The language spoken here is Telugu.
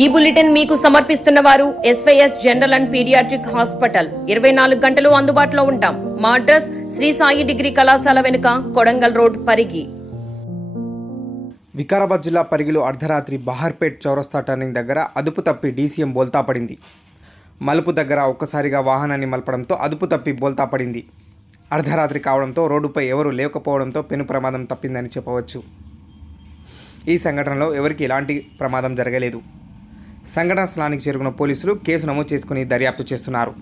ఈ బులెటిన్ మీకు సమర్పిస్తున్న వారు SYS general and paediatric hospital 24 గంటలు అందుబాటులో ఉంటాం. మా అడ్రస్ శ్రీ సాయి డిగ్రీ కళాశాల వెనుక కొడంగల్ రోడ్ పరిగి. వికారాబాద్ జిల్లా పరిగిలో అర్ధరాత్రి బహార్పేట్ చౌరస్తా టర్నింగ్ దగ్గర అదుపు తప్పి డీసీఎం బోల్తా పడింది. మలుపు దగ్గర ఒక్కసారిగా వాహనాన్ని మలపడంతో అదుపు తప్పి బోల్తా పడింది. అర్ధరాత్రి కావడంతో రోడ్డుపై ఎవరూ లేకపోవడంతో పెను ప్రమాదం తప్పిందని చెప్పవచ్చు. ఈ సంఘటనలో ఎవరికి ఎలాంటి ప్రమాదం జరగలేదు. సంఘటన స్థలానికి చేరుకున్న పోలీసులు కేసు నమోదు చేసుకుని దర్యాప్తు చేస్తున్నారు.